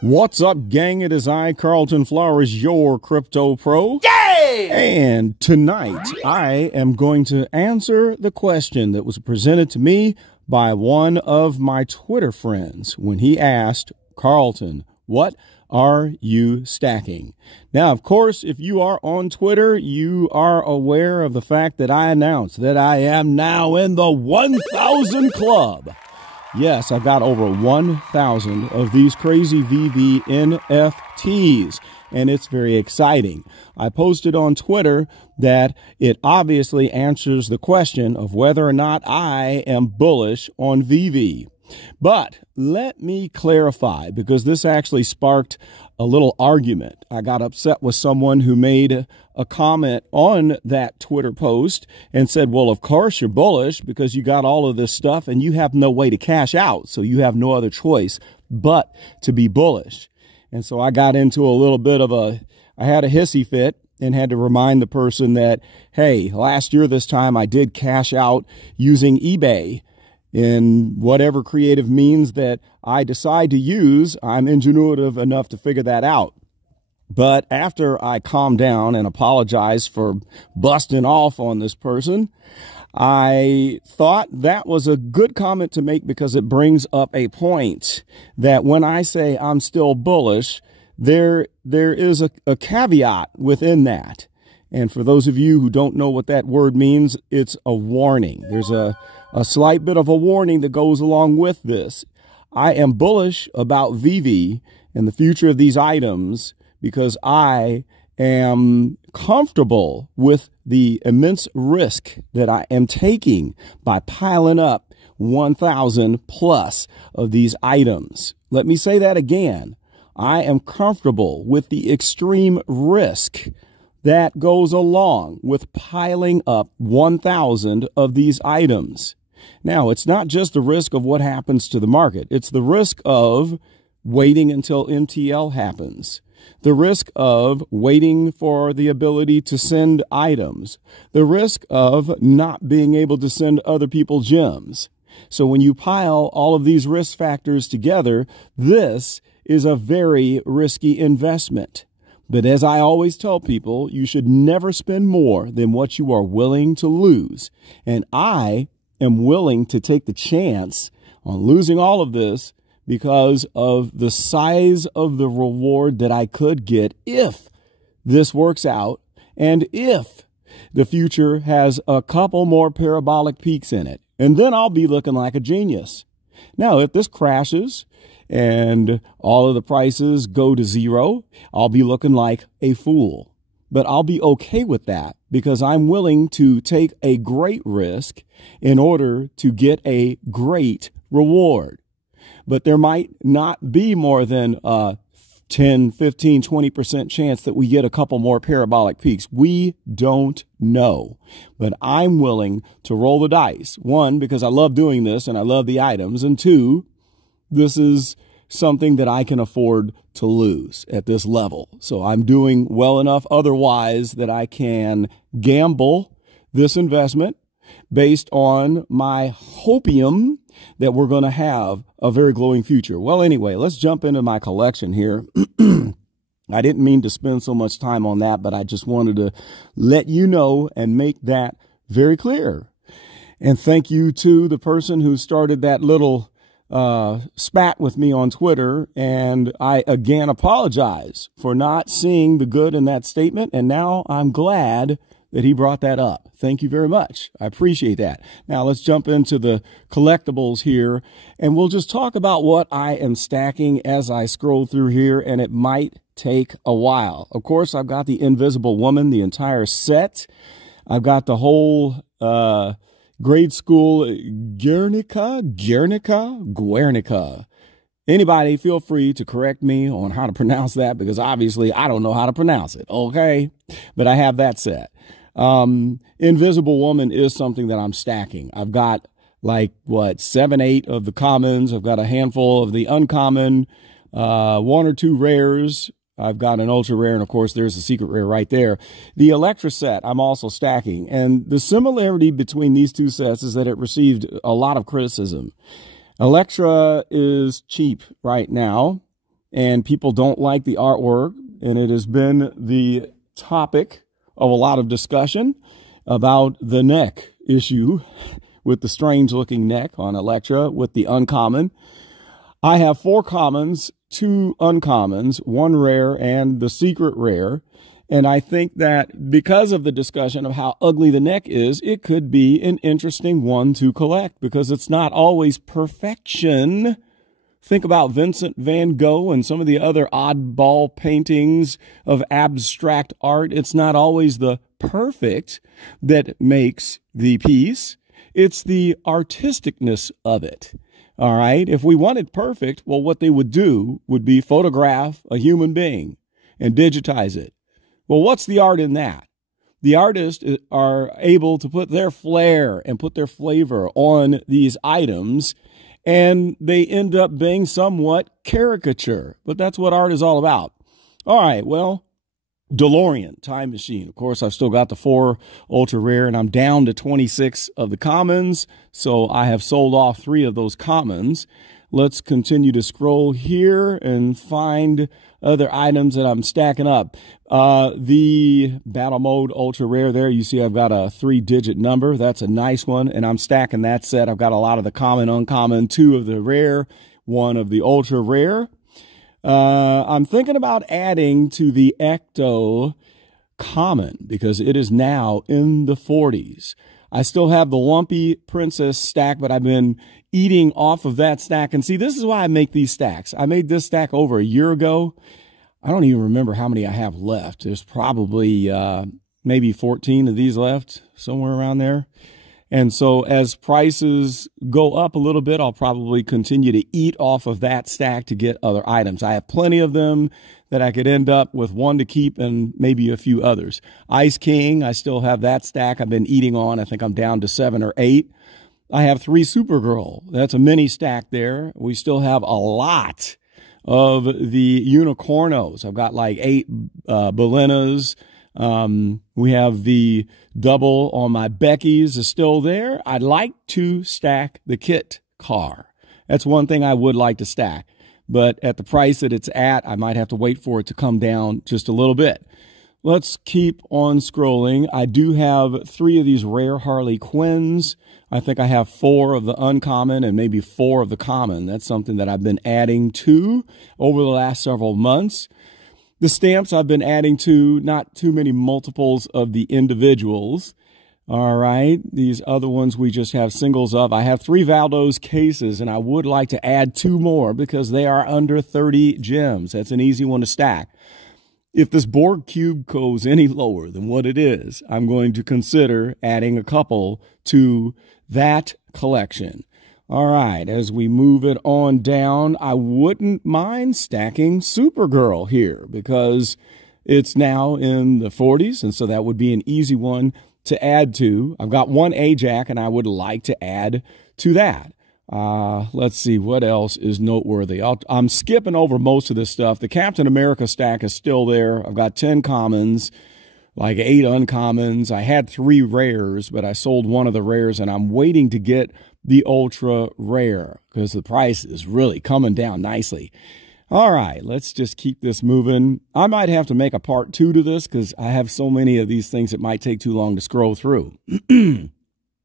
What's up, gang? It is I, Carlton Flowers, your crypto pro. Yay! And tonight, I am going to answer the question that was presented to me by one of my Twitter friends when he asked, Carlton, what are you stacking? Now, of course, if you are on Twitter, you are aware of the fact that I announced that I am now in the 1,000 club. Yes, I've got over 1,000 of these crazy VeVe NFTs, and it's very exciting. I posted on Twitter that it obviously answers the question of whether or not I am bullish on VeVe. But let me clarify, because this actually sparked a little argument. I got upset with someone who made a comment on that Twitter post and said, well, of course you're bullish because you got all of this stuff and you have no way to cash out. So you have no other choice but to be bullish. And so I got into a little bit of I had a hissy fit and had to remind the person that, hey, last year this time I did cash out using eBay. In whatever creative means that I decide to use, I'm ingenuitive enough to figure that out. But after I calmed down and apologized for busting off on this person, I thought that was a good comment to make because it brings up a point that when I say I'm still bullish, there is a caveat within that. And for those of you who don't know what that word means, it's a warning. There's a slight bit of a warning that goes along with this. I am bullish about VeVe and the future of these items because I am comfortable with the immense risk that I am taking by piling up 1,000 plus of these items. Let me say that again. I am comfortable with the extreme risk that goes along with piling up 1,000 of these items. Now, it's not just the risk of what happens to the market. It's the risk of waiting until MTL happens, the risk of waiting for the ability to send items, the risk of not being able to send other people gems. So when you pile all of these risk factors together, this is a very risky investment. But as I always tell people, you should never spend more than what you are willing to lose. And I am willing to take the chance on losing all of this because of the size of the reward that I could get if this works out and if the future has a couple more parabolic peaks in it. And then I'll be looking like a genius. Now, if this crashes and all of the prices go to zero, I'll be looking like a fool. But I'll be okay with that because I'm willing to take a great risk in order to get a great reward. But there might not be more than a 10, 15, 20% chance that we get a couple more parabolic peaks. We don't know. But I'm willing to roll the dice. One, because I love doing this and I love the items. And two, this is something that I can afford to lose at this level. So I'm doing well enough otherwise that I can gamble this investment based on my hopium that we're going to have a very glowing future. Well, anyway, let's jump into my collection here. I didn't mean to spend so much time on that, but I just wanted to let you know and make that very clear. And thank you to the person who started that little spat with me on Twitter. And I again apologize for not seeing the good in that statement. And now I'm glad that he brought that up. Thank you very much. I appreciate that. Now let's jump into the collectibles here and we'll just talk about what I am stacking as I scroll through here, and it might take a while. Of course, I've got the Invisible Woman, the entire set. I've got the whole grade school Guernica. Anybody feel free to correct me on how to pronounce that because obviously I don't know how to pronounce it. Okay. But I have that set. Invisible Woman is something that I'm stacking. I've got like what, 7, 8 of the commons. I've got a handful of the uncommon, 1 or 2 rares. I've got an ultra rare, and of course there's a secret rare right there. The Electra set I'm also stacking, and the similarity between these two sets is that it received a lot of criticism. Electra is cheap right now. and people don't like the artwork, and it has been the topic of a lot of discussion about the neck issue with the strange looking neck on Electra with the uncommon. I have 4 commons, 2 uncommons, 1 rare, and the secret rare. And I think that because of the discussion of how ugly the neck is, it could be an interesting one to collect because it's not always perfection. Think about Vincent van Gogh and some of the other oddball paintings of abstract art. It's not always the perfect that makes the piece. It's the artisticness of it. All right. If we wanted perfect, well, what they would do would be photograph a human being and digitize it. Well, what's the art in that? The artists are able to put their flair and put their flavor on these items, and they end up being somewhat caricature. But that's what art is all about. All right, well, DeLorean, time machine. Of course, I've still got the 4 ultra rare, and I'm down to 26 of the commons, so I have sold off 3 of those commons. Let's continue to scroll here and find other items that I'm stacking up. The battle mode ultra rare there, you see I've got a 3-digit number. That's a nice one, and I'm stacking that set. I've got a lot of the common, uncommon, 2 of the rare, 1 of the ultra rare. I'm thinking about adding to the Ecto common because it is now in the 40s. I still have the lumpy princess stack, but I've been eating off of that stack. And see, this is why I make these stacks. I made this stack over a year ago. I don't even remember how many I have left. There's probably maybe 14 of these left, somewhere around there. And so as prices go up a little bit, I'll probably continue to eat off of that stack to get other items. I have plenty of them that I could end up with 1 to keep and maybe a few others. Ice King, I still have that stack I've been eating on. I think I'm down to 7 or 8. I have 3 Supergirl. That's a mini stack there. We still have a lot of the Unicornos. I've got like 8 Belenas. We have the double on my Becky's is still there. I'd like to stack the Kit car. That's one thing I would like to stack. But at the price that it's at, I might have to wait for it to come down just a little bit. Let's keep on scrolling. I do have 3 of these rare Harley Quinns. I think I have 4 of the uncommon and maybe 4 of the common. That's something that I've been adding to over the last several months. The stamps I've been adding to, not too many multiples of the individuals. All right. These other ones we just have singles of. I have 3 Valdo's cases, and I would like to add 2 more because they are under 30 gems. That's an easy one to stack. If this Borg cube goes any lower than what it is, I'm going to consider adding a couple to that collection. All right, as we move it on down, I wouldn't mind stacking Supergirl here because it's now in the 40s, and so that would be an easy one to add to. I've got 1 Ajax, and I would like to add to that. Let's see what else is noteworthy. I'm skipping over most of this stuff. The Captain America stack is still there. I've got 10 commons, like 8 uncommons. I had 3 rares, but I sold 1 of the rares, and I'm waiting to get the ultra rare because the price is really coming down nicely. All right, let's just keep this moving. I might have to make a part 2 to this because I have so many of these things it might take too long to scroll through.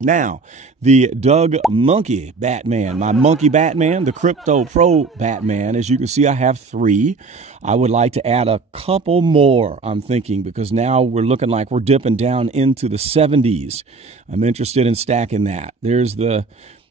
Now, the Doug Monkey Batman, my Monkey Batman, the Crypto Pro Batman. As you can see, I have 3. I would like to add a couple more, I'm thinking, because now we're looking like we're dipping down into the 70s. I'm interested in stacking that. There's the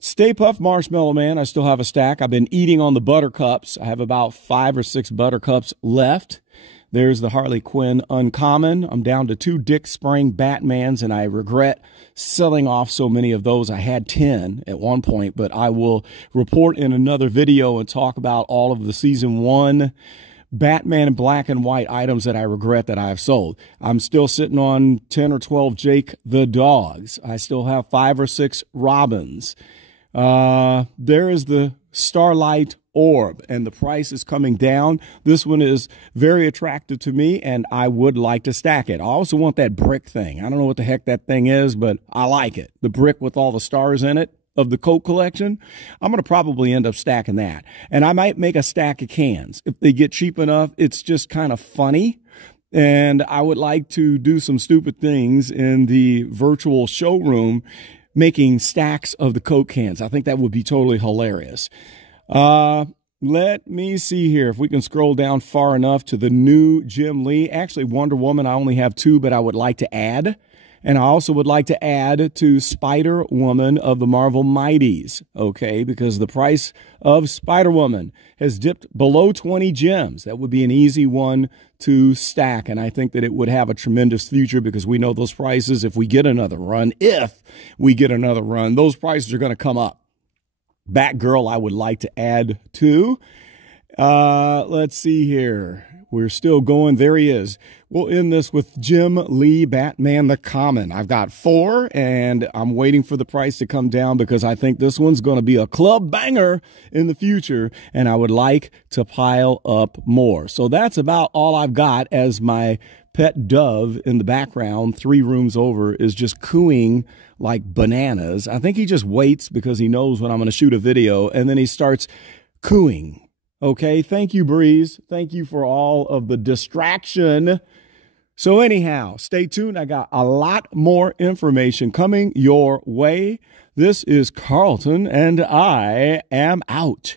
Stay Puft Marshmallow Man. I still have a stack. I've been eating on the Buttercups. I have about 5 or 6 Buttercups left. There's the Harley Quinn Uncommon. I'm down to 2 Dick Sprang Batmans, and I regret selling off so many of those. I had 10 at one point, but I will report in another video and talk about all of the Season 1 Batman black and white items that I regret that I have sold. I'm still sitting on 10 or 12 Jake the Dogs. I still have 5 or 6 Robins. There is the Starlight Orb, and the price is coming down. This one is very attractive to me, and I would like to stack it. I also want that brick thing. I don't know what the heck that thing is, but I like it. The brick with all the stars in it. of the Coke collection, I'm going to probably end up stacking that. And I might make a stack of cans. If they get cheap enough, it's just kind of funny. And I would like to do some stupid things in the virtual showroom, making stacks of the Coke cans. I think that would be totally hilarious. Let me see here if we can scroll down far enough to the new Jim Lee. Actually, Wonder Woman, I only have 2, but I would like to add. And I also would like to add to Spider-Woman of the Marvel Mighties, okay, because the price of Spider-Woman has dipped below 20 gems. That would be an easy one to stack, and I think that it would have a tremendous future because we know those prices, if we get another run, those prices are going to come up. Batgirl, I would like to add to. Let's see here. We're still going. There he is. We'll end this with Jim Lee, Batman the Common. I've got 4, and I'm waiting for the price to come down because I think this one's going to be a club banger in the future, and I would like to pile up more. So that's about all I've got, as my pet dove in the background 3 rooms over is just cooing like bananas. I think he just waits because he knows when I'm going to shoot a video, and then he starts cooing. Okay, thank you, Breeze. Thank you for all of the distraction. So anyhow, stay tuned. I got a lot more information coming your way. This is Carlton, and I am out.